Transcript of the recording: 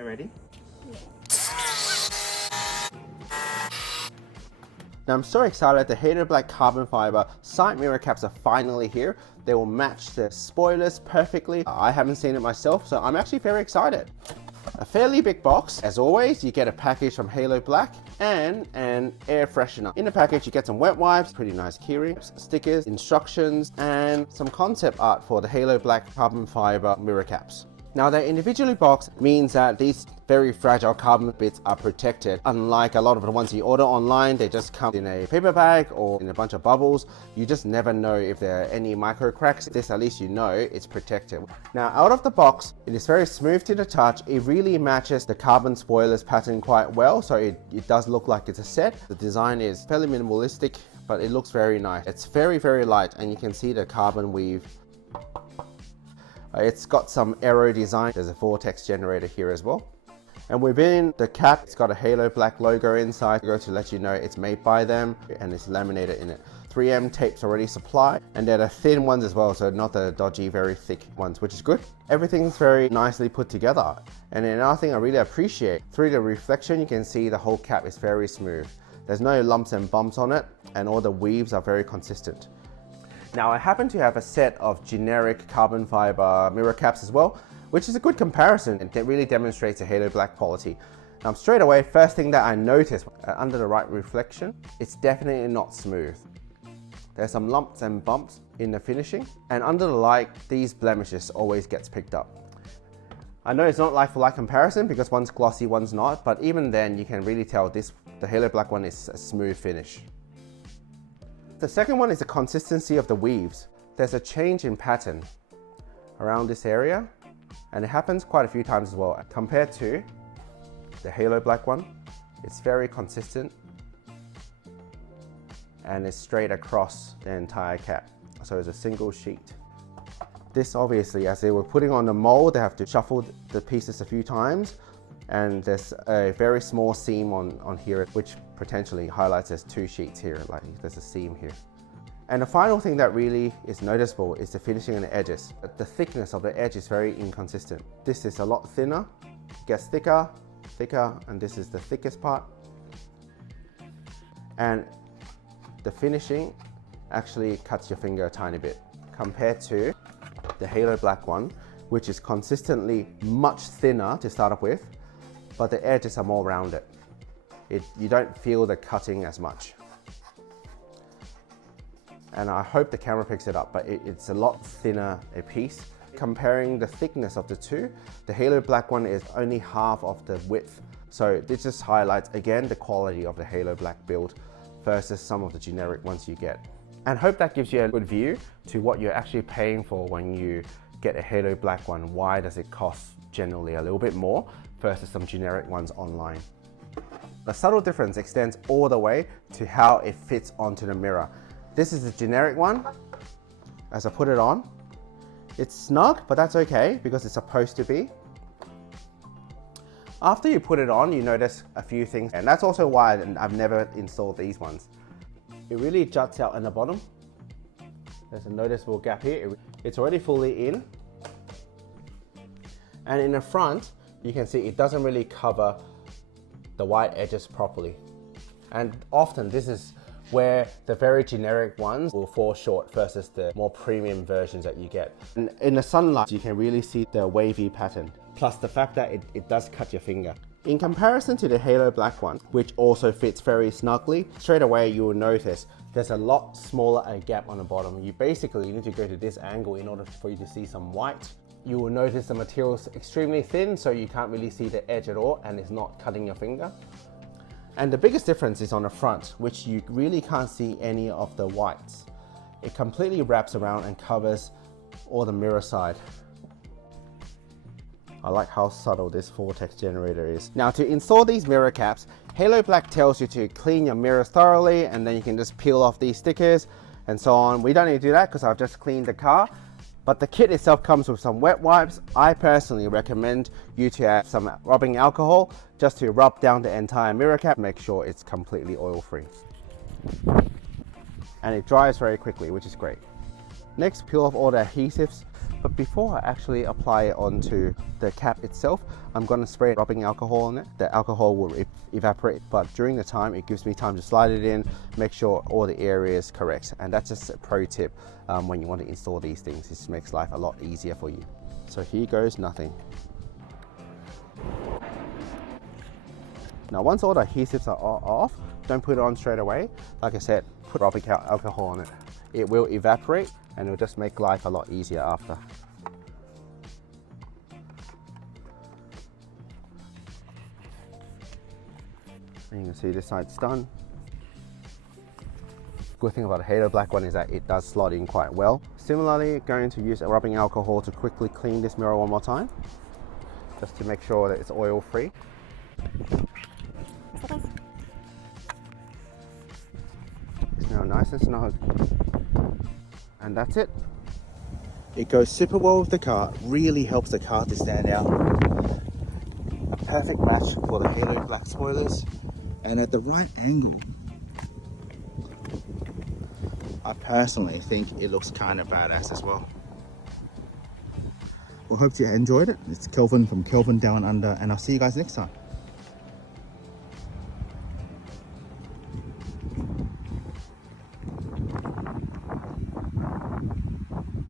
Are you ready? Now I'm so excited, the HaloBlk Carbon Fiber side mirror caps are finally here. They will match the spoilers perfectly. I haven't seen it myself, so I'm actually very excited. A fairly big box. As always, you get a package from HaloBlk and an air freshener. In the package, you get some wet wipes, pretty nice keyrings, stickers, instructions, and some concept art for the HaloBlk Carbon Fiber mirror caps. Now, they're individually boxed means that these very fragile carbon bits are protected. Unlike a lot of the ones you order online, they just come in a paper bag or in a bunch of bubbles. You just never know if there are any micro cracks. This, at least you know it's protected. Now, out of the box, it is very smooth to the touch. It really matches the carbon spoilers pattern quite well, so it does look like it's a set. The design is fairly minimalistic, but it looks very nice. It's very, very light, and you can see the carbon weave. It's got some aero design. There's a vortex generator here as well. And within the cap, it's got a HaloBlk logo inside to let you know it's made by them, and it's laminated in it. 3M tape's already supplied, and they're the thin ones as well, so not the dodgy, very thick ones, which is good. Everything's very nicely put together. And another thing I really appreciate, through the reflection, you can see the whole cap is very smooth. There's no lumps and bumps on it, and all the weaves are very consistent. Now, I happen to have a set of generic carbon fiber mirror caps as well, which is a good comparison and it really demonstrates the HaloBlk quality. Now, straight away, first thing that I noticed, under the right reflection, it's definitely not smooth. There's some lumps and bumps in the finishing, and under the light, these blemishes always gets picked up. I know it's not like for like comparison because one's glossy, one's not, but even then you can really tell the HaloBlk one is a smooth finish. The second one is the consistency of the weaves. There's a change in pattern around this area, and it happens quite a few times as well. Compared to the HaloBlk one, it's very consistent and it's straight across the entire cap. So it's a single sheet. This obviously, as they were putting on the mold, they have to shuffle the pieces a few times, and there's a very small seam on here, which potentially highlights there's two sheets here, like there's a seam here. And the final thing that really is noticeable is the finishing on the edges. The thickness of the edge is very inconsistent. This is a lot thinner, gets thicker, and this is the thickest part. And the finishing actually cuts your finger a tiny bit compared to the HaloBlk one, which is consistently much thinner to start off with, but the edges are more rounded. You don't feel the cutting as much. And I hope the camera picks it up, but it's a lot thinner a piece. Comparing the thickness of the two, the HaloBlk one is only half of the width. So this just highlights again the quality of the HaloBlk build versus some of the generic ones you get. And hope that gives you a good view to what you're actually paying for when you get a HaloBlk one. Why does it cost generally a little bit more versus some generic ones online? The subtle difference extends all the way to how it fits onto the mirror. This is the generic one. As I put it on, it's snug, but that's okay because it's supposed to be. After you put it on, you notice a few things, and that's also why I've never installed these ones. It really juts out in the bottom. There's a noticeable gap here. It's already fully in. And in the front, you can see it doesn't really cover the white edges properly. And often this is where the very generic ones will fall short versus the more premium versions that you get. And in the sunlight, you can really see the wavy pattern, plus the fact that it does cut your finger. In comparison to the HaloBlk one, which also fits very snugly, straight away you will notice there's a lot smaller a gap on the bottom. You basically need to go to this angle in order for you to see some white. You will notice the material is extremely thin, so you can't really see the edge at all, and it's not cutting your finger. And the biggest difference is on the front, which you really can't see any of the whites. It completely wraps around and covers all the mirror side. I like how subtle this vortex generator is. Now, to install these mirror caps, HaloBlk tells you to clean your mirrors thoroughly, and then you can just peel off these stickers and so on. We don't need to do that because I've just cleaned the car. But the kit itself comes with some wet wipes. I personally recommend you to add some rubbing alcohol just to rub down the entire mirror cap, make sure it's completely oil-free. And it dries very quickly, which is great. Next, peel off all the adhesives But before I actually apply it onto the cap itself, I'm going to spray rubbing alcohol on it. The alcohol will evaporate, but during the time, it gives me time to slide it in, make sure all the area is correct. And that's just a pro tip when you want to install these things. It just makes life a lot easier for you. So here goes nothing. Now once all the adhesives are off, don't put it on straight away. Like I said, put rubbing alcohol on it. It will evaporate and it'll just make life a lot easier after. And you can see this side's done. Good thing about the HaloBlk one is that it does slot in quite well. Similarly, going to use a rubbing alcohol to quickly clean this mirror one more time, just to make sure that it's oil free. It's now nice and snug. And that's it. It goes super well with the car, really helps the car to stand out. A perfect match for the HaloBlk spoilers, and at the right angle. I personally think it looks kind of badass as well. Well, hope you enjoyed it. It's Kelvin from Kelvin Downunder, and I'll see you guys next time.